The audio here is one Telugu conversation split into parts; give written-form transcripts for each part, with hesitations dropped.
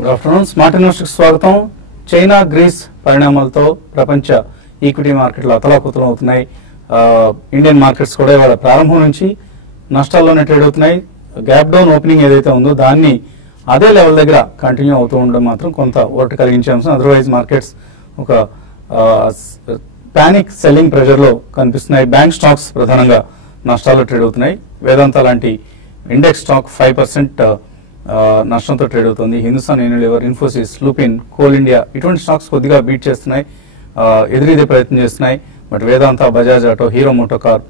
Good afternoon. స్మార్ట్ ఇన్వెస్టర్స్ స్వాగతం. చైనా గ్రీస్ పరిణామాలతో ప్రపంచ ఈక్విటీ మార్కెట్లు అతలాకుతలం అవుతున్నాయి. ఇండియన్ మార్కెట్స్ కూడా ఇవాళ ప్రారంభం నుంచి నష్టాల్లోనే ట్రేడ్ అవుతున్నాయి. గ్యాప్ డౌన్ ఓపెనింగ్ ఏదైతే ఉందో దాన్ని అదే లెవెల్ దగ్గర కంటిన్యూ అవుతూ ఉండడం మాత్రం కొంత ఓటు కలిగించే అంశం. అదర్వైజ్ మార్కెట్స్ ఒక పానిక్ సెల్లింగ్ ప్రెషర్ లో కనిపిస్తున్నాయి. బ్యాంక్ స్టాక్స్ ప్రధానంగా నష్టాల్లో ట్రేడ్ అవుతున్నాయి. వేదాంత లాంటి ఇండెక్స్ స్టాక్ 5% నష్టంతో ట్రేడ్ అవుతుంది. హిందుస్థాన్ యూనిలివర్, ఇన్ఫోసిస్, లూపిన్, కోల్ ఇండియా ఇటువంటి స్టాక్స్ కొద్దిగా బీట్ చేస్తున్నాయి, ఎదురీదే ప్రయత్నం చేస్తున్నాయి. బట్ వేదాంత, బజాజ్ ఆటో, హీరో మోటోకార్ప్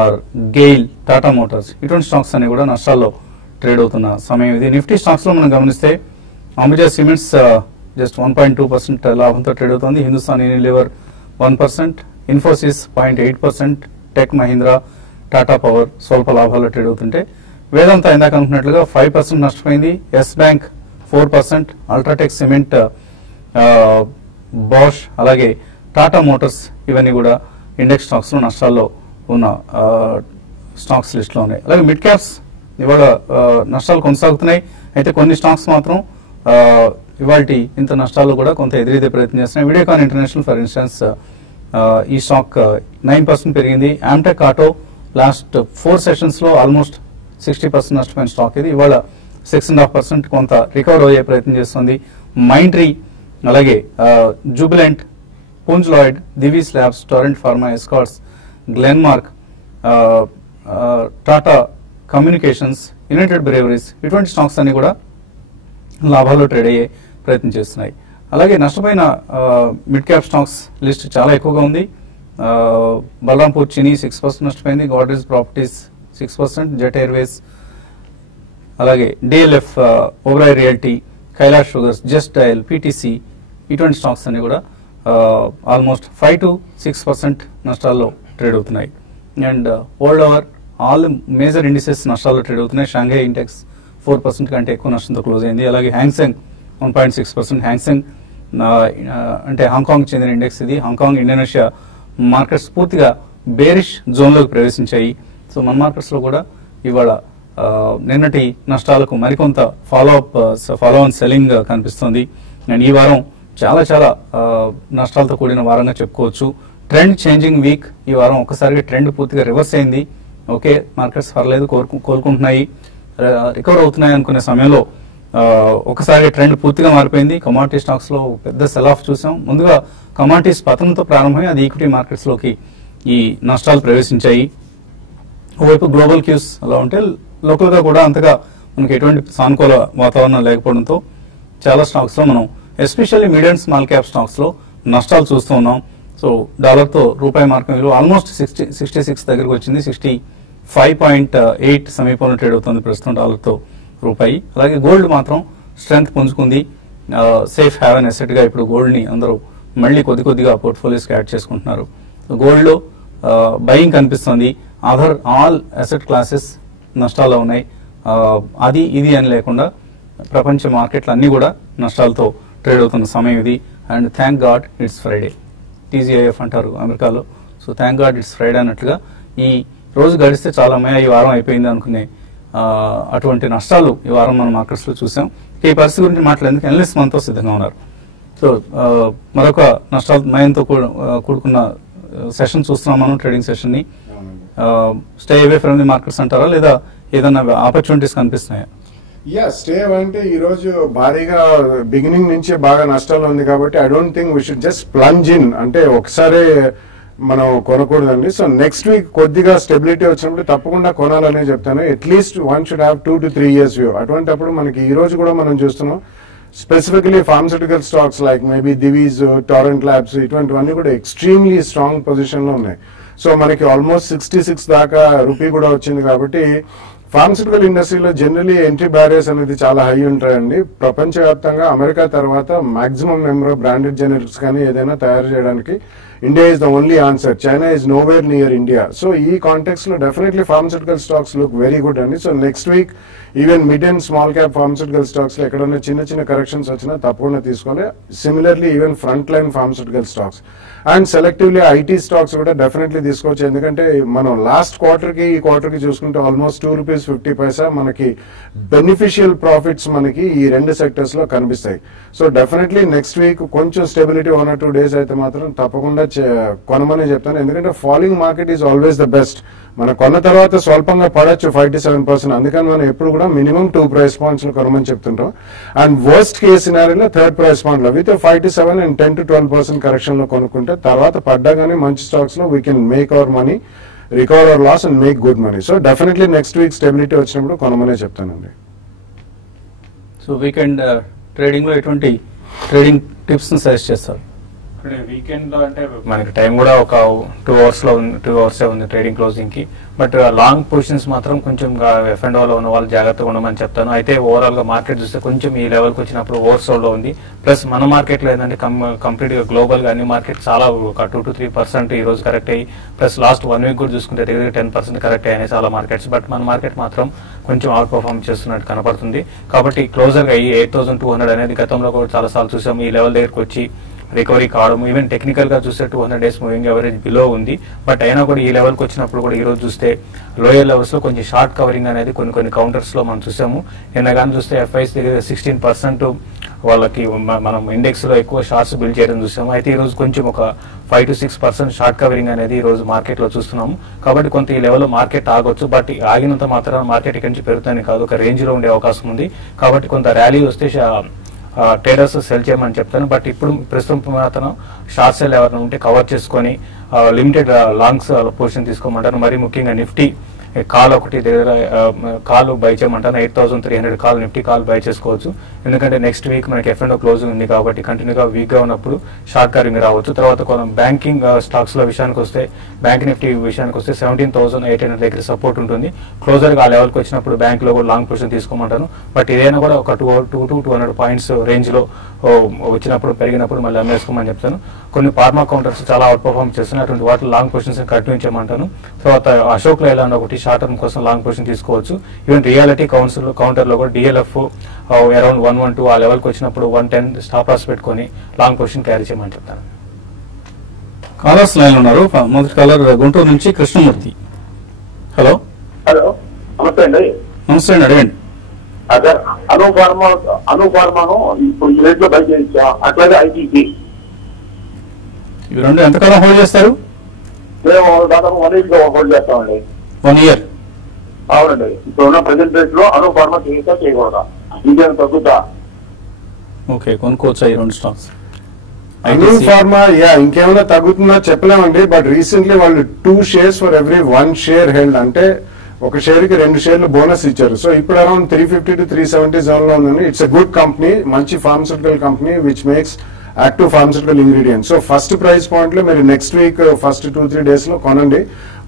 ఆర్ గెయిల్, టాటా మోటార్స్ ఇటువంటి స్టాక్స్ అన్ని కూడా నష్టాల్లో ట్రేడ్ అవుతున్న సమయం ఇది. నిఫ్టీ స్టాక్స్ లో మనం గమనిస్తే అంబుజా సిమెంట్స్ జస్ట్ 1.2% లాభంతో ట్రేడ్ అవుతుంది. హిందుస్థాన్ యూనిలివర్ 1%, ఇన్ఫోసిస్ 0.8%, టెక్ మహీంద్రా, టాటా పవర్ స్వల్ప లాభాల్లో ట్రేడ్ అవుతుంటే వేదాంత ఇందాక అనుకున్నట్లుగా 5% నష్టపోయింది. ఎస్ బ్యాంక్ 4%, అల్ట్రాటెక్ సిమెంట్, బాష్ అలాగే టాటా మోటార్స్ ఇవన్నీ కూడా ఇండెక్స్ స్టాక్స్ లో నష్టాల్లో ఉన్న స్టాక్స్ లిస్ట్ లో ఉన్నాయి. అలాగే మిడ్ క్యాప్స్ ఇవాళ నష్టాలు కొనసాగుతున్నాయి. అయితే కొన్ని స్టాక్స్ మాత్రం ఇవాళ ఇంత నష్టాల్లో కూడా కొంత ఎదురీదే ప్రయత్నం చేస్తున్నాయి. వీడియోకాన్ ఇంటర్నేషనల్ ఫర్ ఇన్స్టెన్స్ ఈ స్టాక్ 9% పెరిగింది. ఆమ్టెక్ ఆటో లాస్ట్ 4 సెషన్స్ లో ఆల్మోస్ట్ 60% నష్టపోయిన స్టాక్ ఇది. ఇవాళ 6.5% కొంత రికవర్ అయ్యే ప్రయత్నం చేస్తుంది. మైండ్ ట్రీ, అలాగే Jubilant, Punj Lloyd, Divi's labs, Torrent pharma, Escorts, Glenmark, Tata communications, United Breweries ఇటువంటి స్టాక్స్ అన్ని కూడా లాభాల్లో ట్రేడ్ అయ్యే ప్రయత్నం చేస్తున్నాయి. అలాగే నష్టపోయిన మిడ్ క్యాప్ స్టాక్స్ లిస్ట్ చాలా ఎక్కువగా ఉంది. బలరాంపూర్ చినీ 6% నష్టపోయింది. గోడ్రేజ్ ప్రాపర్టీస్ 6%, జెట్ ఎయిర్వేస్, అలాగే డిఎల్ఎఫ్, ఓబ్రాయ్ రియల్టీ, కైలాష్ షుగర్స్, జస్ట్ డయల్, పీటీసీ ఇటువంటి స్టాక్స్ అన్ని కూడా ఆల్మోస్ట్ 5 to 6% నష్టాల్లో ట్రేడ్ అవుతున్నాయి. And world over all major indices నష్టాల్లో ట్రేడ్ అవుతున్నాయి. షాంఘై ఇండెక్స్ 4% కంటే ఎక్కువ నష్టంతో క్లోజ్ అయింది. అలాగే హ్యాంగ్సెంగ్ 1.6%. హ్యాంగ్సెంగ్ అంటే హాంకాంగ్ చెందిన ఇండెక్స్ ఇది. హాంకాంగ్, ఇండోనేషియా మార్కెట్స్ పూర్తిగా బేరిష్ జోన్లోకి ప్రవేశించాయి. సో మన మార్కెట్స్ లో కూడా ఇవాళ నిన్నటి నష్టాలకు మరికొంత ఫాలో ఆన్ సెల్లింగ్ కనిపిస్తుంది. అండ్ ఈ వారం చాలా చాలా నష్టాలతో కూడిన వారంగా చెప్పుకోవచ్చు. Trend changing week. ఈ వారం ఒక్కసారిగా ట్రెండ్ పూర్తిగా రివర్స్ అయింది. ఓకే, మార్కెట్స్ పర్లేదు, కోలుకుంటున్నాయి, రికవర్ అవుతున్నాయి అనుకునే సమయంలో ఒకసారి ట్రెండ్ పూర్తిగా మారిపోయింది. కమాడిటీ స్టాక్స్ లో పెద్ద సెల్ ఆఫ్ చూసాం. ముందుగా కమాడిటీస్ పతనంతో ప్రారంభమై అది ఈక్విటీ మార్కెట్స్ లోకి ఈ నష్టాలు ప్రవేశించాయి. ఓవైపు గ్లోబల్ క్యూస్ అలా ఉంటే లోకల్ గా కూడా అంతగా మనకి ఎటువంటి సానుకూల వాతావరణం లేకపోవడంతో చాలా స్టాక్స్ లో మనం especially medium and small cap stocks లో నష్టాలు చూస్తూ ఉన్నాం. సో డాలర్ తో రూపాయి మార్కం విలువ ఆల్మోస్ట్ 66 దగ్గరకు వచ్చింది. 65.8 సమీపంలో ట్రేడ్ అవుతుంది ప్రస్తుతం డాలర్ తో రూపాయి. అలాగే గోల్డ్ మాత్రం స్ట్రెంగ్త్ పుంజుకుంది. సేఫ్ హ్యావెన్ అసెట్ గా ఇప్పుడు గోల్డ్ ని అందరూ మళ్ళీ కొద్దిగా పోర్ట్ఫోలియోస్ కి యాడ్ చేసుకుంటున్నారు. గోల్డ్ లో బయింగ్ కనిపిస్తుంది. ఆల్ అసెట్ క్లాసెస్ నష్టాల్లో ఉన్నాయి. అది ఇది అని లేకుండా ప్రపంచ మార్కెట్లు అన్ని కూడా నష్టాలతో ట్రేడ్ అవుతున్న సమయం ఇది. And thank God it's Friday, TGIF అంటారు అమెరికాలో. So thank God it's Friday అన్నట్లుగా ఈ రోజు గడిస్తే చాలా అమ్మాయి ఈ వారం అయిపోయింది అనుకునే అటువంటి నష్టాలు ఈ వారం మనం మార్కెట్స్ లో చూసాం. ఈ పరిస్థితి గురించి మాట్లాడేందుకు ఎనలిస్ట్ మనతో సిద్ధంగా ఉన్నారు. సో మరొక నష్టాల మయంతో కూడుకున్న సెషన్ చూస్తున్నాం మనం, ట్రేడింగ్ సెషన్ ని. Stay away from the markets అంటారా, లేదా ఏదైనా ఆపర్చునిటీస్ కనిపిస్తున్నాయా? స్టే అంటే ఈ రోజు భారీగా బిగినింగ్ నుంచి బాగా నష్టాలు ఉంది కాబట్టి I don't think we should just plunge in, అంటే ఒకసారి మనం కొనకూడదండి. సో నెక్స్ట్ వీక్ కొద్దిగా స్టెబిలిటీ వచ్చినప్పుడు తప్పకుండా కొనాలని చెప్తాను. At least 1 should have 2 to 3 years view. అటువంటిప్పుడు మనకి ఈ రోజు కూడా మనం చూస్తున్నాం specifically pharmaceutical stocks like maybe Divi's, Torrent labs ఇటువంటివన్నీ కూడా ఎక్స్ట్రీమ్లీ స్ట్రాంగ్ పొజిషన్ లో ఉన్నాయి. సో మనకి ఆల్మోస్ట్ 66 దాకా రూపీ కూడా వచ్చింది కాబట్టి ఫార్మస్యూటికల్ ఇండస్ట్రీలో జనరలీ ఎంట్రీ బ్యారియర్స్ అనేది చాలా హై ఉంటాయండి. ప్రపంచవ్యాప్తంగా అమెరికా తర్వాత maximum number of branded generics కానీ ఏదైనా తయారు చేయడానికి India is the only answer. China is nowhere near. సో ఈ కాంటెక్స్ట్ లో definitely pharmaceutical stocks look very good అండి. So next week even mid and small cap pharmaceutical stocks లో ఎక్కడైనా చిన్న కరెక్షన్స్ వచ్చినా తప్పకుండా తీసుకోవాలి. Similarly even front line pharmaceutical stocks and selectively IT stocks కూడా డెఫినెట్లీ తీసుకోవచ్చు. ఎందుకంటే మనం లాస్ట్ క్వార్టర్ కి ఈ క్వార్టర్ కి చూసుకుంటే ఆల్మోస్ట్ 2 రూపీస్ ₹50 మనకి బెనిఫిషియల్ ప్రాఫిట్స్ మనకి ఈ రెండు సెక్టర్స్ లో కనిపిస్తాయి. సో డెఫినెట్లీ నెక్స్ట్ వీక్ కొంచెం స్టెబిలిటీ 1 or 2 days అయితే మాత్రం తప్పకుండా కొనమని చెప్తాను. ఎందుకంటే falling market is always the best. మనం కొన్న తర్వాత స్వల్పంగా పడచ్చు 5 to 7%. అందుకని మనం ఎప్పుడు కూడా మినిమం 2 price points లో కొనమని చెప్తుంటాం. అండ్ వర్స్ట్ కేస్ సినారీలో 3rd price point లో with 5 to 7 and 10 to 12% correction లో కొనుక్కుంటే తర్వాత పడ్డాగానే మంచి స్టాక్స్ లో we can make our money, recover our loss and make good money. So definitely next week stability వచ్చినప్పుడు కొనమనే చెప్తానండి. సో వీకెండ్ ట్రేడింగ్ లో ఎటువంటి ట్రేడింగ్ టిప్స్ సజెస్ట్ చేస్తారు? వీకెండ్ లో అంటే మనకి టైం కూడా ఒక 2 hours లో 2 hours ఉంది ట్రేడింగ్ క్లోజింగ్ కి. బట్ లాంగ్ పొజిషన్స్ మాత్రం కొంచెం F&O లో ఉన్న వాళ్ళు జాగ్రత్తగా ఉండమని చెప్తాను. అయితే ఓవరాల్ గా మార్కెట్ చూస్తే కొంచెం ఈ లెవెల్ కి వచ్చినప్పుడు ఓవర్ సోల్డ్ లో ఉంది. ప్లస్ మన మార్కెట్ లో ఏంటంటే కంప్లీట్ గా గ్లోబల్ గా అన్ని మార్కెట్ చాలా ఒక 2 to 3% ఈ రోజు కరెక్ట్ అయ్యి, ప్లస్ లాస్ట్ 1 week కూడా చూసుకుంటే దగ్గర 10% కరెక్ట్ అయ్యాయి చాలా మార్కెట్స్. బట్ మన మార్కెట్ మాత్రం కొంచెం అవుట్ పర్ఫార్మ్ చేస్తున్నట్టు కనపడుతుంది. కాబట్టి క్లోజర్ గా ఈ 8,200 అనేది గతంలో కూడా చాలా సార్లు చూసాము. ఈ లెవెల్ దగ్గరకు వచ్చి రికవరీ కావడం, ఈవెన్ టెక్నికల్ గా చూస్తే 200 days మూవింగ్ ఎవరేజ్ బిలో ఉంది. బట్ అయినా కూడా ఈ లెవెల్ కి వచ్చినప్పుడు కూడా ఈ రోజు చూస్తే లోయర్ లెవెల్స్ లో కొంచెం షార్ట్ కవరింగ్ అనేది కొన్ని కౌంటర్స్ లో మనం చూసాము. నిన్న కానీ చూస్తే FIs దగ్గర 16% వాళ్ళకి మనం ఇండెక్స్ లో ఎక్కువ షార్ట్స్ బిల్డ్ చేయడం చూసాము. అయితే ఈ రోజు కొంచెం ఒక 5 to 6% షార్ట్ కవరింగ్ అనేది ఈ రోజు మార్కెట్ లో చూస్తున్నాము. కాబట్టి కొంత ఈ లెవెల్ లో మార్కెట్ ఆగొచ్చు. బట్ ఆగినంత మాత్రం మార్కెట్ ఇక్కడి నుంచి పెరుగుతుంది కాదు, ఒక రేంజ్ లో ఉండే అవకాశం ఉంది. కాబట్టి కొంత ర్యాలీ వస్తే ట్రేడర్స్ సెల్ చేయమని చెప్తాను. బట్ ఇప్పుడు ప్రస్తుతం మాత్రం షార్ట్ సెల్ ఎవరైనా ఉంటే కవర్ చేసుకొని లిమిటెడ్ లాంగ్స్ పొజిషన్ తీసుకోమంటాను. మరి ముఖ్యంగా నిఫ్టీ కాల్ ఒకటి దగ్గర కాల్ బై చేయమంటాను. 8,300 కాల్ నిఫ్టీ కాల్ బై చేసుకోవచ్చు. ఎందుకంటే నెక్స్ట్ వీక్ మనకి F&O క్లోజింగ్ ఉంది కాబట్టి కంటిన్యూగా వీక్ గా ఉన్నప్పుడు షార్ట్ కవరింగ్ రావచ్చు. తర్వాత కొన్ని బ్యాంకింగ్ స్టాక్స్ లో విషయానికి వస్తే బ్యాంక్ నిఫ్టీ విషయానికి వస్తే 17,800 దగ్గర సపోర్ట్ ఉంటుంది. క్లోజర్ గా ఆ లెవెల్ కి వచ్చినప్పుడు బ్యాంక్ లో కూడా లాంగ్ పొజిషన్ తీసుకోమంటాను. బట్ ఇదైనా కూడా ఒక 2 to 200 points రేంజ్ లో వచ్చినప్పుడు పెరిగినప్పుడు మళ్ళీ అమ్మేసుకోమని చెప్తాను. కొన్ని ఫార్మా కౌంటర్స్ చాలా అవుట్ పర్ఫార్మ్ చేస్తున్నాయి. అటువంటి వాటి లాంగ్ పొజిషన్స్ కంటిన్యూ చేయమంటాను. తర్వాత అశోక్ లైలాండ్ ఒకటి షార్ట్ టర్మ్ కోసం లాంగ్ పొజిషన్ తీసుకోవచ్చు. ఈవెన్ రియాలిటీ కౌంటర్ లో కూడా DLF అరౌండ్ 112 ఆ లెవెల్ కి వచ్చినప్పుడు 110 స్టాప్ లాస్ పెట్టుకొని లాంగ్ పొజిషన్ క్యారీ చేయమని చెప్తాను. కాలర్స్ లైన్ ఉన్నారు. మొదటి కాలర్ గుంటూరు నుంచి కృష్ణమూర్తి. హలో. నమస్తే అండి. నమస్తే అండి, అడగండి. అదే అనుఫార్మాను ఇప్పుడు ఈ రేట్ లో బై చేయించా, అట్లాగే ITC ఇవి రెండు ఎంతకాలం హోల్డ్ చేస్తారు? మేము దాదాపు 1 week హోల్డ్ చేస్తామండి. 1 year. అవునండి. ఇప్పుడు ఉన్న ప్రెసెంట్ రేట్ లో అనుఫార్మా చేయించా చేయకూడదా, ఇంకేం తగ్గుతా? ఓకే, కొనుక్కోవచ్చా ఈ రెండు స్టాక్స్? ఫార్మా ఇంకేమైనా తగ్గుతుందా చెప్పలేమండి. బట్ రీసెంట్లీ వాళ్ళు 2 shares for every 1 share held, అంటే ఒక షేర్ కి 2 షేర్లు బోనస్ ఇచ్చారు. సో ఇప్పుడు అరౌండ్ 350 to 370 జోన్ లో ఉందండి. ఇట్స్ ఎ గుడ్ కంపెనీ, మంచి pharmaceutical company which makes active pharmaceutical ingredients. So first price point లో మీరు నెక్స్ట్ వీక్ ఫస్ట్ 2-3 days లో కొనండి.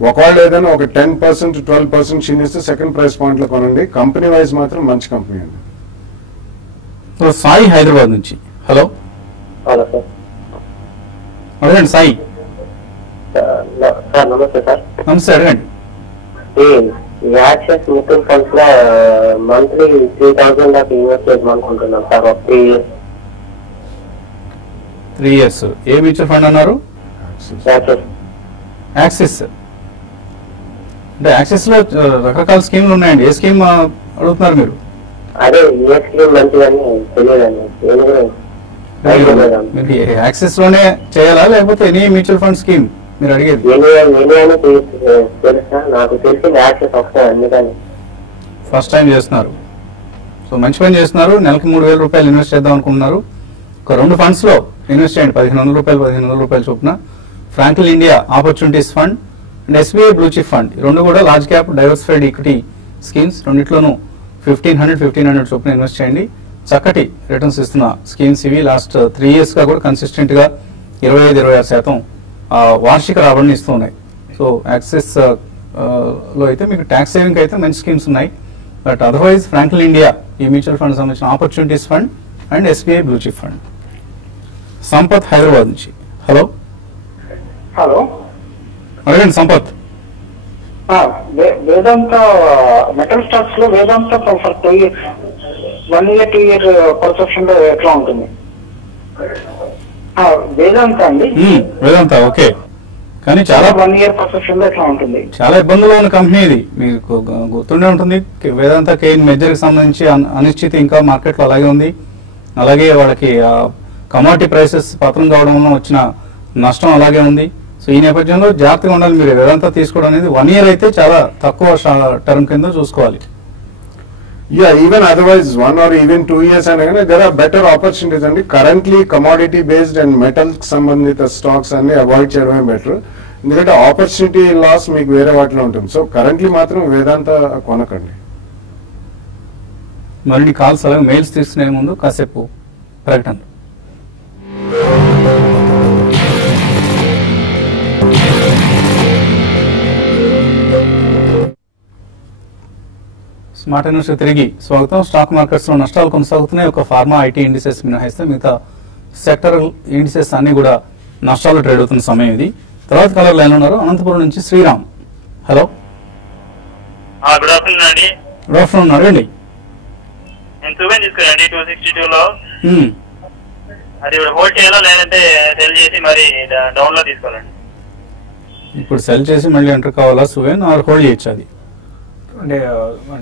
ఒకవేళ ఏదైనా ఒక 10% to 12% క్షీణిస్తే సెకండ్ ప్రైస్ పాయింట్ లో కొనండి. కంపెనీ వైజ్ మాత్రం మంచి కంపెనీ అండి. సాయి హైదరాబాద్ నుంచి. హలో. అడగండి సాయి. నమస్తే సార్. నమస్తే, అడగండి. యాక్సెస్ మ్యూచువల్ ఫండ్స్ లో మంత్లీ 3,000 దాకా ఇన్వెస్ట్ చేద్దామనుకుంటున్నాం సార్. ఒక 3 years. 3 years. ఏ మ్యూచువల్ ఫండ్ అన్నారు? యాక్సిస్. అంటే యాక్సిస్ లో రకరకాల స్కీమ్లు ఉన్నాయండి. ఏ స్కీమ్ అడుగుతున్నారు మీరు? అదే ఏ స్కీమ్ మంచిదని తెలియదండి. మీరు యాక్సిస్ లోనే చేయాలా లేకపోతే ఎనీ మ్యూచువల్ ఫండ్ స్కీమ్ మీరు అడిగేది? నాకు తెలిసి యాక్సెస్ వస్తాయి అందుకని. ఫస్ట్ టైం చేస్తున్నారు. సో మంచి పని చేస్తున్నారు. నెలకి 3,000 రూపాయలు ఇన్వెస్ట్ చేద్దాం అనుకుంటున్నారు. ఒక 2 funds లో ఇన్వెస్ట్ చేయండి. 1,500 రూపాయలు 1,500 రూపాయలు చొప్పున. Franklin India opportunities fund and SBI blue chip fund, ఈ రెండు కూడా large cap diversified equity schemes. రెండిట్లోనూ 1,500 చొప్పున ఇన్వెస్ట్ చేయండి. చక్కటి రిటర్న్స్ ఇస్తున్న స్కీమ్స్ ఇవి. లాస్ట్ 3 years గా కూడా కన్సిస్టెంట్ గా 25-26% వార్షిక రాబడిని ఇస్తూ ఉన్నాయి. సో యాక్సిస్ లో అయితే మీకు ట్యాక్స్ సేవింగ్ అయితే మంచి స్కీమ్స్ ఉన్నాయి. బట్ అదర్వైజ్ ఫ్రాంక్లిన్ ఇండియా ఈ మ్యూచువల్ ఫండ్ సంబంధించిన opportunities fund and SBI blue chip fund. Sampath Hyderabad నుంచి. హలో. హలో, అడగండి సంపత్. వేదాంత మెటల్ స్టాక్స్ లో Vedanta for 2 years 1 year 2 year perception లో ఎట్లా ఉంటుంది? వేదాంత అండి. వేదాంత ఓకే. కానీ చాలా 1 year పర్సెప్షన్ లో ఎట్లా ఉంటుంది? చాలా ఇబ్బందులు ఉన్న కంపెనీ ఇది, మీకు గుర్తుండే ఉంటుంది. వేదాంత కేన్ మెజర్ కి సంబంధించి అనిశ్చితి ఇంకా మార్కెట్లో అలాగే ఉంది. అలాగే వాళ్ళకి కమోడిటీ ప్రైసెస్ పతనం కావడం వల్ల వచ్చిన నష్టం అలాగే ఉంది. సో ఈ నేపథ్యంలో జాగ్రత్తగా ఉండాలి. మీరు వేదాంత తీసుకోవడం అనేది 1 year అయితే చాలా తక్కువ టర్మ్ కింద చూసుకోవాలి. Yeah, even otherwise 1 or even 2 years అనగానే there are better opportunities అండి. Currently commodity based and metal సంబంధిత స్టాక్స్ అన్ని అవాయిడ్ చేయడమే బెటర్. ఎందుకంటే ఆపర్చునిటీ లాస్ మీకు వేరే వాటిలో ఉంటుంది. సో కరెంట్లీ మాత్రం వేదాంత కొనకండి. మరిన్ని కాల్స్ అలాగే మెయిల్స్ తీసుకునే ముందు కాసేపు ప్రకటన. స్మార్ట్ న్యూస్ తిరిగి స్వాగతం. స్టాక్ మార్కెట్స్ లో నష్టాలు కొనసాగుతున్నాయి. ఒక ఫార్మా, ఐటీ ఇండిసెస్ మినహాయిస్తే మిగతా సెక్టరల్ ఇండిసెస్ అన్ని కూడా నష్టాలు ట్రేడ్ అవుతున్న సమయం ఇది. తర్వాత కలర్ లైన్ ఉన్నారు అనంతపురం నుంచి శ్రీరామ్. హలో, గుడ్ ఆఫ్టర్నూన్ అండి. గుడ్ ఆఫ్టర్నూన్, అడగండి. నేను సుబేన్ తీసుకురండి 262 లో. అది ఇప్పుడు హోల్డ్ చేయాలా లేదంటే సెల్ చేసి మరి డౌన్ లో తీసుకోవాలండి? ఇప్పుడు సెల్ చేసి మళ్ళీ ఎంటర్ కావాలా సువేన్, ఆర్ హోల్డ్ చేయొచ్చు? అది అంటే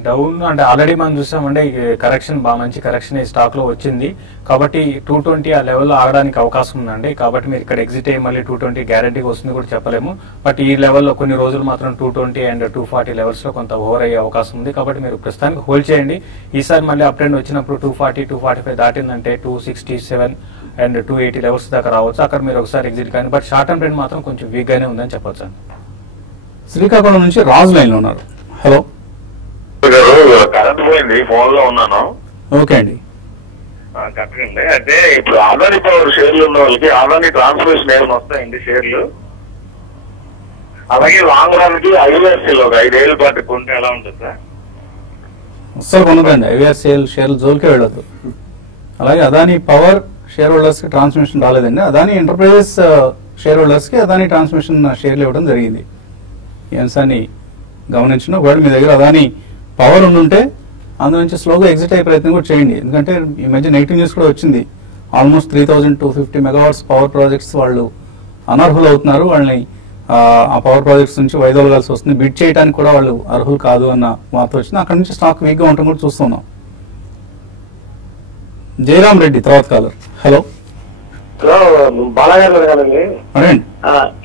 డౌన్ అంటే ఆల్రెడీ మనం చూసామంటే కరెక్షన్ బాగా మంచి కరెక్షన్ ఈ స్టాక్ లో వచ్చింది. కాబట్టి 220 ఆ లెవెల్లో ఆగడానికి అవకాశం ఉందండి. కాబట్టి మీరు ఇక్కడ ఎగ్జిట్ అయ్యి మళ్ళీ 220 గ్యారంటీగా వస్తుంది కూడా చెప్పలేము. బట్ ఈ లెవెల్లో కొన్ని రోజులు మాత్రం 220 అండ్ 240 లెవెల్స్ లో కొంత ఓవర్ అయ్యే అవకాశం ఉంది. కాబట్టి మీరు ప్రస్తుతానికి హోల్డ్ చేయండి. ఈసారి మళ్ళీ అప్ ట్రెండ్ వచ్చినప్పుడు 240, 245 దాటిందంటే 267 అండ్ 280 లెవెల్స్ దాకా రావచ్చు. అక్కడ మీరు ఒకసారి ఎగ్జిట్ కానీ. బట్ షార్ట్ టర్మ్ ట్రెండ్ మాత్రం కొంచెం వీక్ గానే ఉందని చెప్పొచ్చు. శ్రీకాకుళం నుంచి రాజు లైన్ లో ఉన్నారు. హలో, కరెంట్ పోయింది, ఫోన్ లో ఉన్నాను. ఓకే అండి, కరెక్ట్. అయితే ఇప్పుడు ఆదాని పవర్ షేర్లు ఉన్న వాళ్ళకి ఆదాని ట్రాన్స్మిషన్ ఏమైనా వస్తాయండి షేర్లు? అలాగే లాంగ్ రన్ కి ఐవీఆర్సీలో ఒక 5 ఏళ్ళ పాటు కొంటే ఎలా ఉంటుంది సార్? అస్సలు కొనదండి. ఐవీఆర్సీఎల్ షేర్లు జోలికే వెళ్ళదు. అలాగే అదాని పవర్ షేర్ హోల్డర్స్ కి ట్రాన్స్మిషన్ రాలేదండి. అదాని ఎంటర్ప్రైజెస్ షేర్ హోల్డర్స్ కి అదాని ట్రాన్స్మిషన్ షేర్లు ఇవ్వడం జరిగింది. ఈ అంశాన్ని గమనించిన ఒకవేళ మీ దగ్గర అదాని పవర్ ఉండుంటే అందు నుంచి స్లోగా ఎగ్జిట్ అయ్యే ప్రయత్నం కూడా చేయండి. ఎందుకంటే ఈ మధ్య నెగిటివ్ న్యూస్ కూడా వచ్చింది. ఆల్మోస్ట్ 3250 మెగావాట్స్ పవర్ ప్రాజెక్ట్స్ వాళ్ళు అనర్హులు అవుతున్నారు. వాళ్ళని ఆ పవర్ ప్రాజెక్ట్స్ నుంచి వైదొలగాల్సి వస్తుంది. బిడ్ చేయడానికి కూడా వాళ్ళు అర్హులు కాదు అన్న వార్త వచ్చింది. అక్కడ నుంచి స్టాక్ వీక్ గా ఉండటం కూడా చూస్తున్నాం. జయరామ్ రెడ్డి తర్వాత కాలర్. హలో, బాలాగారు కదండి. అదేండి,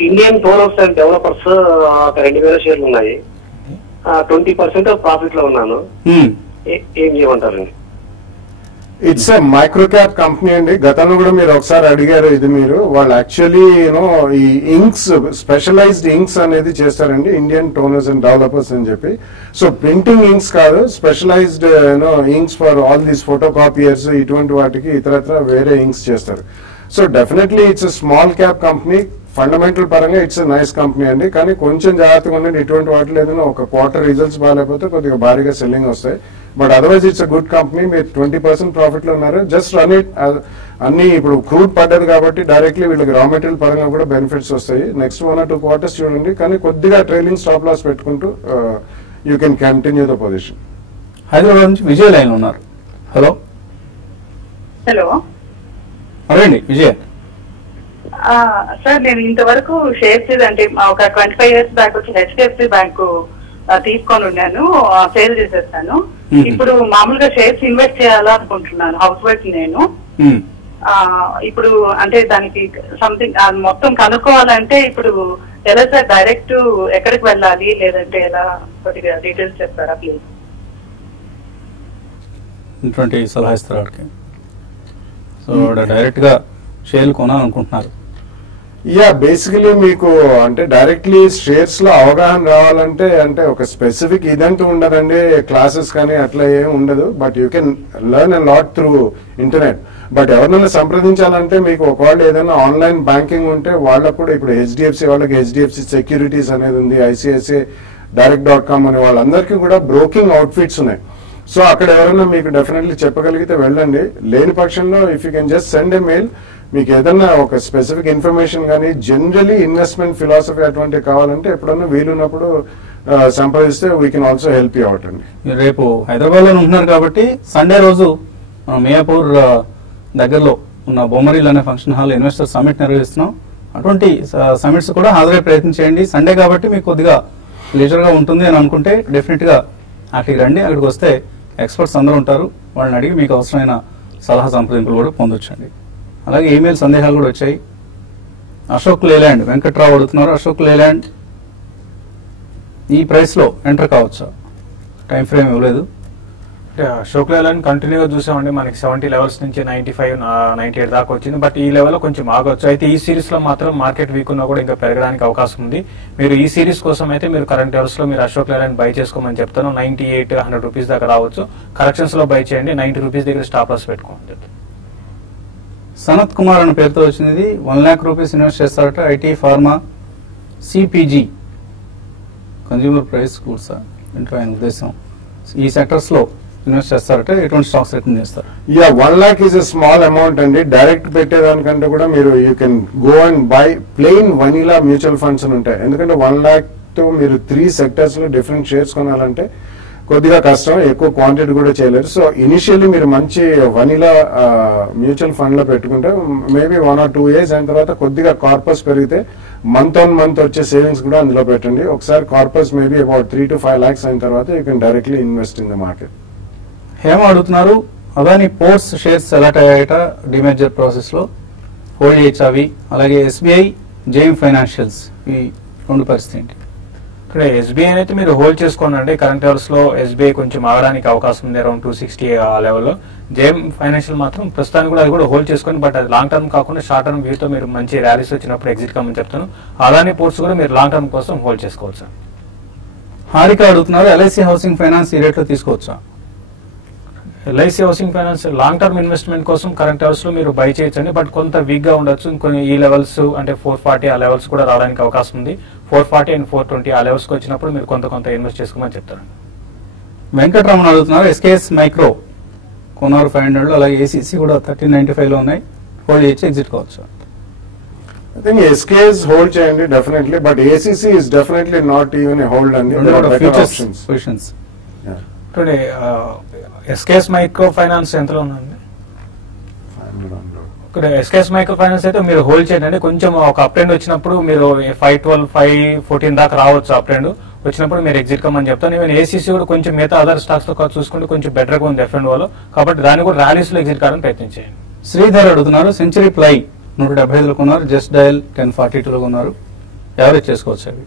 ఇండియన్ టోర్స్ అండ్ డెవలపర్స్ 2000 షేర్లు ఉన్నాయి. 20% ప్రాఫిట్ లో ఉన్నాను. ఏం చేయమంటారండి? It's a micro cap company అండి. గతంలో కూడా మీరు ఒకసారి అడిగారు ఇది. మీరు వాళ్ళు యాక్చువల్లీ యూనో ఈ ఇంక్స్, స్పెషలైజ్డ్ ఇంక్స్ అనేది చేస్తారండి, ఇండియన్ టోనర్స్ అండ్ డెవలపర్స్ అని చెప్పి. సో ప్రింటింగ్ ఇంక్స్ కాదు, specialized you know inks for all these photo copiers, ఇటువంటి వాటికి ఇతరత్ర వేరే ఇంక్స్ చేస్తారు. So definitely it's a small cap company. Fundamental పరంగా ఇట్స్ ఎ నైస్ కంపెనీ అండి. కానీ కొంచెం జాగ్రత్తగా ఉండండి. ఇటువంటి వాటిలో ఏదైనా ఒక క్వార్టర్ రిజల్ట్స్ బాగాలేకపోతే కొద్దిగా భారీగా సెల్లింగ్ వస్తాయి. But otherwise it's a good company. మీరు 20% ప్రాఫిట్ లో ఉన్నారు. Just run it. అన్ని ఇప్పుడు క్రూడ్ పడ్డది కాబట్టి డైరెక్ట్లీ వీళ్ళకి రా మెటీరియల్ పరంగా కూడా బెనిఫిట్స్ వస్తాయి. నెక్స్ట్ 1 or 2 quarters చూడండి. కానీ కొద్దిగా ట్రైలింగ్ స్టాప్ లాస్ పెట్టుకుంటూ you can continue the position. Hyderabad నుంచి విజయ్ లైన్ ఉన్నారు. హలో, హలో, అదేండి విజయ్. సార్ నేను ఇంతవరకు షేర్స్ అంటే ఒక 25 years బ్యాక్ వచ్చి హెచ్డిఎఫ్సి బ్యాంకు తీసుకొని ఉన్నాను, సేల్ చేసేస్తాను. ఇప్పుడు మామూలుగా షేర్స్ ఇన్వెస్ట్ చేయాలనుకుంటున్నాను. హౌస్ వైఫ్ నేను. ఇప్పుడు అంటే దానికి సంథింగ్ మొత్తం కనుక్కోవాలంటే ఇప్పుడు ఎలా సార్, డైరెక్ట్ ఎక్కడికి వెళ్ళాలి లేదంటే ఎలా, కొద్దిగా డీటెయిల్స్ చెప్తారా ప్లీజ్? ఇటువంటి సలహా ఇస్తారు వాడికి. సో డైరెక్ట్ గా షేర్లు కొనాలనుకుంటున్నారు. యా, బేసికలీ మీకు అంటే డైరెక్ట్లీ షేర్స్ లో అవగాహన రావాలంటే అంటే ఒక స్పెసిఫిక్ ఇదంటూ ఉండదండి, క్లాసెస్ కానీ అట్లా ఏం ఉండదు. But you can learn a lot through internet. But ఎవరినైనా సంప్రదించాలంటే మీకు ఒకవేళ ఏదైనా ఆన్లైన్ బ్యాంకింగ్ ఉంటే వాళ్ళకు కూడా ఇప్పుడు హెచ్డిఎఫ్సి వాళ్ళకి హెచ్డిఎఫ్సి సెక్యూరిటీస్ అనేది ఉంది, ఐసిఐసిఐ direct.com అనే వాళ్ళందరికీ కూడా బ్రోకింగ్ అవుట్ఫిట్స్ ఉన్నాయి. సో అక్కడ ఎవరైనా మీకు డెఫినెట్లీ చెప్పగలిగితే వెళ్ళండి. లేని పక్షంలో if you can just send a mail. మీకు ఏదన్నా ఒక స్పెసిఫిక్ ఇన్ఫర్మేషన్ కానీ జనరలీ ఇన్వెస్ట్మెంట్ ఫిలాసఫీ అటువంటివి కావాలంటే ఎప్పుడన్నా వీలున్నప్పుడు సంప్రదిస్తే we can also help you out అండి. రేపు హైదరాబాద్ లో ఉంటున్నారు కాబట్టి సండే రోజు మియాపూర్ దగ్గరలో ఉన్న బొమ్మరీల్ అనే ఫంక్షన్ హాల్ ఇన్వెస్టర్ సమ్మిట్ నిర్వహిస్తున్నాం. అటువంటి సమిట్స్ కూడా హాజరయ్యే ప్రయత్నం చేయండి. సండే కాబట్టి మీకు కొద్దిగా లీజర్గా ఉంటుంది అని అనుకుంటే డెఫినెట్గా అక్కడికి రండి. అక్కడికి వస్తే ఎక్స్పర్ట్స్ అందరూ ఉంటారు, వాళ్ళని అడిగి మీకు అవసరమైన సలహా సంప్రదింపులు కూడా పొందొచ్చండి. అలాగే ఈమెయిల్ సందేహాలు కూడా వచ్చాయి. అశోక్ లేలాండ్ వెంకట్రావు అడుగుతున్నారు, అశోక్ లేలాండ్ ఈ ప్రైస్లో ఎంటర్ కావచ్చా? టైం ఫ్రేమ్ ఇవ్వలేదు. అశోక్ లేలాండ్ కంటిన్యూగా చూసామండి, మనకి 70 లెవెల్స్ నుంచి 95, 98 దాకా వచ్చింది. బట్ ఈ లెవెల్లో కొంచెం ఆగొచ్చు. అయితే ఈ సిరీస్ లో మాత్రం మార్కెట్ వీక్ ఉన్నా కూడా ఇంకా పెరగడానికి అవకాశం ఉంది. మీరు ఈ సిరీస్ కోసం అయితే మీరు కరెంట్ లెవెల్స్ లో మీరు అశోక్ లేలాండ్ బై చేసుకోమని చెప్తాను. 98, 100 రూపీస్ దాకా రావచ్చు. కరెక్షన్స్ లో బై చేయండి. 90 రూపీస్ దగ్గర స్టాప్ లాస్ పెట్టుకోండి. సనత్ కుమార్ అనే పేరుతో వచ్చింది. 1 lakh రూపీస్ ఇన్వెస్ట్ చేస్తారట. IT, pharma, CPG, consumer price goods ఏంటో ఆయన ఉద్దేశం. ఈ సెక్టర్స్ లో ఇన్వెస్ట్ చేస్తారట. ఎటువంటి స్టాక్స్ రికమెండ్ చేస్తారు? 1 lakh is a small amount అండి. డైరెక్ట్ పెట్టేదానికంటే కూడా మీరు you can go and by plain vanilla mutual funds అని ఉంటాయి. ఎందుకంటే 1 lakh తో మీరు 3 సెక్టర్స్ లో డిఫరెంట్ షేర్స్ కొనాలంటే కొద్దిగా కష్టం, ఎక్కువ క్వాంటిటీ కూడా చేయలేరు. సో ఇనిషియల్లీ మీరు మంచి వనీలా మ్యూచువల్ ఫండ్ లో పెట్టుకుంటే మేబీ 1 or 2 years అయిన తర్వాత కొద్దిగా కార్పస్ పెరిగితే మంత్ ఆన్ మంత్ వచ్చే సేవింగ్స్ కూడా అందులో పెట్టండి. ఒకసారి corpus maybe about 3 to 5 lakhs అయిన తర్వాత you can directly invest in the market. Hema అడుగుతున్నారు, అదాని పోర్ట్స్ షేర్స్ సెలెక్ట్ అయ్యాయట డిమెర్జర్ ప్రాసెస్ లో, హోల్డ్ చేయొచ్చు అవి? అలాగే ఎస్బీఐ, జేఎం ఫైనాన్షియల్స్, ఈ రెండు పరిస్థితి ఏంటి? ఇక్కడ ఎస్బీఐ అయితే మీరు హోల్డ్ చేసుకోండి. కరెంట్ లెవెల్స్ లో ఎస్బీఐ కొంచెం ఆగడానికి అవకాశం ఉంది, అరౌండ్ 260 ఆ లెవెల్లో. జేఎం ఫైనాన్షియల్ మాత్రం ప్రస్తుతానికి కూడా అది కూడా హోల్డ్ చేసుకోండి. బట్ అది లాంగ్ టర్మ్ కాకుండా షార్ట్ టర్మ్ వ్యూతో మీరు మంచి ర్యాలీస్ వచ్చినప్పుడు ఎగ్జిట్ కమ్మని చెప్తాను. అదాని పోర్ట్స్ కూడా మీరు లాంగ్ టర్మ్ కోసం హోల్డ్ చేసుకోవచ్చు. హారిక అడుగుతున్నారు, ఎల్ఐసి హౌసింగ్ ఫైనాన్స్ ఈ రేట్లో తీసుకోవచ్చా? LIC housing finance long term investment కోసం కరెంట్ లెవెల్స్ లో మీరు బై చేయొచ్చండి. బట్ కొంత వీక్ గా ఉండొచ్చు. ఇంకొన్ని ఈ లెవెల్స్ అంటే 440 ఆ లెవెల్స్ కూడా రావడానికి అవకాశం ఉంది. 440 and 420 ఆ లెవెల్స్ కి వచ్చినప్పుడు మీరు కొంత ఇన్వెస్ట్ చేసుకోమని చెప్తారు. వెంకటరమణ అడుగుతున్నారు, ఎస్కేఎస్ మైక్రో కొన్నారు 500, అలాగే ఏసీసీ కూడా 1395 లో ఉన్నాయి, హోల్డ్ చేయొచ్చు, ఎగ్జిట్ కావచ్చు? I think SKS హోల్డ్ చేయండి definitely, but ACC is definitely not even a hold అండి. There are better options. Positions. చూడండి, ఎస్కేఎస్ మైక్రో ఫైనాన్స్ ఎంతలో ఉందండి? ఇక్కడ ఎస్కేఎస్ మైక్రో ఫైనాన్స్ అయితే మీరు హోల్డ్ చేయండి. కొంచెం ఒక అప్ ట్రెండ్ వచ్చినప్పుడు మీరు 512, 514 దాకా రావచ్చు. అప్ ట్రెండ్ వచ్చినప్పుడు మీరు ఎగ్జిట్ కమ్మని చెప్తాను. ఈవెన్ ఏసీసీ కూడా కొంచెం మిగతా అదర్ స్టాక్స్ తో చూసుకుంటే కొంచెం బెటర్ గా ఉంది F&O లో, కాబట్టి దాన్ని కూడా ర్యాలీస్ లో ఎగ్జిట్ కావడానికి ప్రయత్నించేయండి. శ్రీధర్ అడుగుతున్నారు, సెంచరీ ప్లై 175లో కొన్నారు, జస్ట్ డయల్ 1042లో కొన్నారు, యావరేజ్ చేసుకోవచ్చు అవి?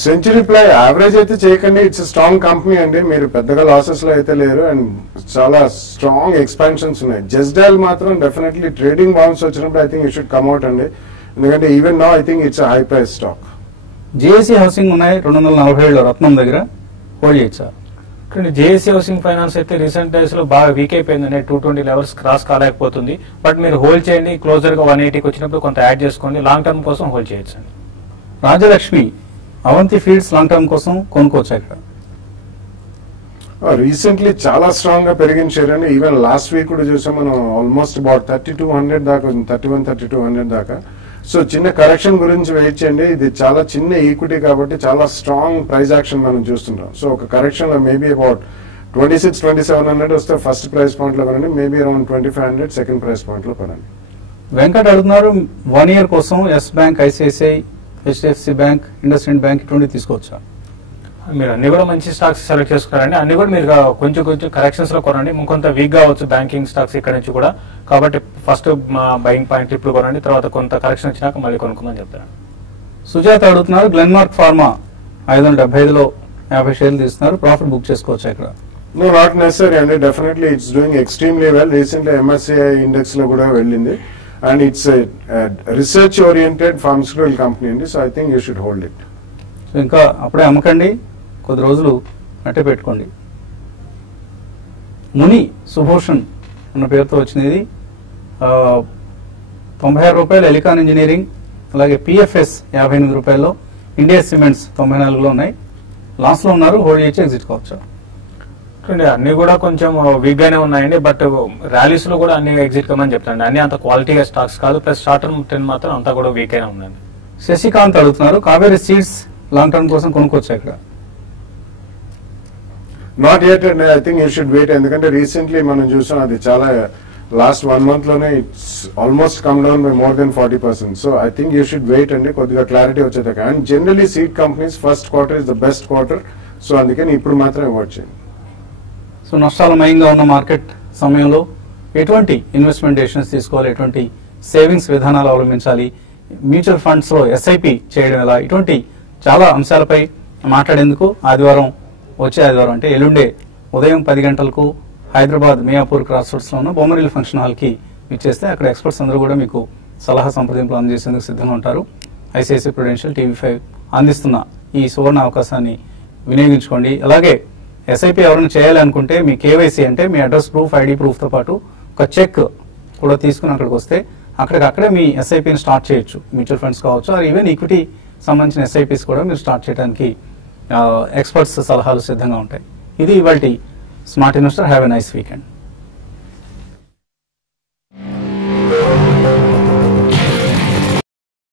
సెంచరీ ప్లై యావరేజ్ అయితే చేయకండి. ఇట్స్ స్ట్రాంగ్ కంపెనీ అండి. మీరు పెద్దగా లాసెస్ లో అయితే లేరు అండ్ చాలా స్ట్రాంగ్ ఎక్స్పాన్షన్స్ ఉన్నాయి. జస్ట్ డయల్ మాత్రం డెఫినెట్లీ ట్రేడింగ్ బౌన్స్ వచ్చినప్పుడు ఐ థింక్ యూ షుడ్ కమ్అట్ అండి. ఎందుకంటే even now I think it's high price stock. JAC housing ఉన్నాయి 247లో రత్నం దగ్గర, హోల్డ్ చేయొచ్చా? జేఏసీ హౌసింగ్ ఫైనాన్స్ అయితే రీసెంట్ డేస్ లో బాగా వీక్ అయిపోయిందండి. 220 లెవెల్స్ క్రాస్ కాలేకపోతుంది. బట్ మీరు హోల్డ్ చేయండి. క్లోజర్ గా 180కి వచ్చినప్పుడు కొంత యాడ్ చేసుకోండి. లాంగ్ టర్మ్ కోసం హోల్డ్ చేయొచ్చు. రాజలక్ష్మి, అవంతి ఫీల్డ్స్ లాంగ్ టర్మ్ కోసం కొనుక్కోవచ్చా ఇక్కడ? రీసెంట్లీ చాలా స్ట్రాంగ్ గా పెరిగిన షేర్ అండి. ఈవెన్ లాస్ట్ వీక్ కూడా చూసాం మనం, ఆల్మోస్ట్ అబౌట్ 3200 దాకా, 31, 3200 దాకా. సో చిన్న కరెక్షన్ గురించి వెయిట్ చేయండి. ఇది చాలా చిన్న ఈక్విటీ కాబట్టి చాలా స్ట్రాంగ్ ప్రైస్ యాక్షన్ మనం చూస్తుంటాం. సో ఒక కరెక్షన్ లో మేబీ అబౌట్ 26, 2700 వస్తే ఫస్ట్ ప్రైస్ పాయింట్ లో కొనండి. Maybe around 2500 second price point లో కొనండి. వెంకట్ అడుగుతున్నారు, 1 year కోసం ఎస్ బ్యాంక్, ఐసిఐసిఐ, హెచ్డిఎఫ్సి బ్యాంక్, ఇండస్ఇండ్ బ్యాంక్ ఇటువంటి తీసుకోవచ్చా? మీరు అన్ని కూడా మంచి స్టాక్స్ సెలెక్ట్ చేసుకున్నారండి. అన్ని కూడా మీరు కొంచెం కరెక్షన్స్ లో కొనండి. ఇంకొంత వీక్ గా అవచ్చు బ్యాంకింగ్ స్టాక్స్ ఇక్కడ నుంచి కూడా, కాబట్టి ఫస్ట్ బయింగ్ పాయింట్ ఇప్పుడు కొనండి. తర్వాత కొంత కరెక్షన్ వచ్చినాక మళ్ళీ కొనుక్కోమని చెప్తారు. సుజాత అడుగుతున్నారు, గ్లెన్మార్క్ ఫార్మా 575లో 50 షేర్లు తీస్తున్నారు, ప్రాఫిట్ బుక్ చేసుకోవచ్చా ఇక్కడ? నో, నాట్ నెసరీ అండి. Definitely it's doing extremely well. Recently MSCI index లో కూడా వెళ్ళింది. And it's a research-oriented pharmaceutical company, so I think you should hold it. So ఇంకా అప్పుడే అమ్మకండి, కొద్ది రోజులు అట్టే పెట్టుకోండి. ముని సుభూషణ్ అన్న పేరుతో వచ్చినది 96 రూపాయలు, ఎలికాన్ ఇంజనీరింగ్, అలాగే పిఎఫ్ఎస్ 58 రూపాయల్లో, ఇండియా సిమెంట్స్ 94లో ఉన్నాయి, లాస్ లో ఉన్నారు, హోల్డ్ చేసి ఎగ్జిట్ కావచ్చు? అన్ని కూడా కొంచెం వీక్ గానే ఉన్నాయండి. బట్ ర్యాలీస్ లో కూడా అన్ని ఎగ్జిట్ కమ్మని చెప్తాను. అన్ని అంత క్వాలిటీగా స్టాక్స్ కాదు. ప్లస్ షార్ట్ టర్మ్ ట్రెండ్ మాత్రం అంతా కూడా వీక్ అయినా ఉందండి. శశికాంత్ అడుగుతున్నారు, కావేరీ సీడ్స్ లాంగ్ టర్మ్ కోసం కొనుక్కోవచ్చా ఇక్కడ? నాట్ యెట్ అండి. I think you should wait. ఎందుకంటే రీసెంట్లీ మనం చూసాం అది చాలా లాస్ట్ 1 month లోనే it's almost come down by more than 40%. So I think you should wait అండి, కొద్దిగా క్లారిటీ వచ్చేదాకా. And generally seed companies first quarter is the best quarter. So అందుకని ఇప్పుడు మాత్రమే వాచ్ చేయండి. సో నష్టాలమయంగా ఉన్న మార్కెట్ సమయంలో ఎటువంటి ఇన్వెస్ట్మెంట్ డెసిషన్స్ తీసుకోవాలి, ఎటువంటి సేవింగ్స్ విధానాలు అవలంబించాలి, మ్యూచువల్ ఫండ్స్ లో ఎస్ఐపి చేయడం ఎలా, ఇటువంటి చాలా అంశాలపై మాట్లాడేందుకు వచ్చే ఆదివారం అంటే ఎల్లుండే ఉదయం 10 గంటలకు హైదరాబాద్ మియాపూర్ క్రాస్ రోడ్స్ లో ఉన్న బొమ్మరిల్లు ఫంక్షన్ హాల్ కి ఇచ్చేస్తే అక్కడ ఎక్స్పర్ట్స్ అందరూ కూడా మీకు సలహా సంప్రదింపులు అందజేసేందుకు సిద్ధంగా ఉంటారు. ఐసిఐసిఐ ప్రుడెన్షియల్ టీవీ5 అందిస్తున్న ఈ సువర్ణ అవకాశాన్ని వినియోగించుకోండి. అలాగే ఎస్ఐపి ఎవరైనా చేయాలి అనుకుంటే మీ కేవైసీ అంటే మీ అడ్రస్ ప్రూఫ్, ఐడి ప్రూఫ్ తో పాటు ఒక చెక్ కూడా తీసుకుని అక్కడికి వస్తే అక్కడే మీ ఎస్ఐపిని స్టార్ట్ చేయొచ్చు. మ్యూచువల్ ఫండ్స్ కావచ్చు, ఆర్ ఈవెన్ ఈక్విటీ సంబంధించిన ఎస్ఐపిస్ కూడా మీరు స్టార్ట్ చేయడానికి ఎక్స్పర్ట్స్ సలహాలు సిద్ధంగా ఉంటాయి. ఇది ఇవాల్టి smart investor. Have a nice weekend.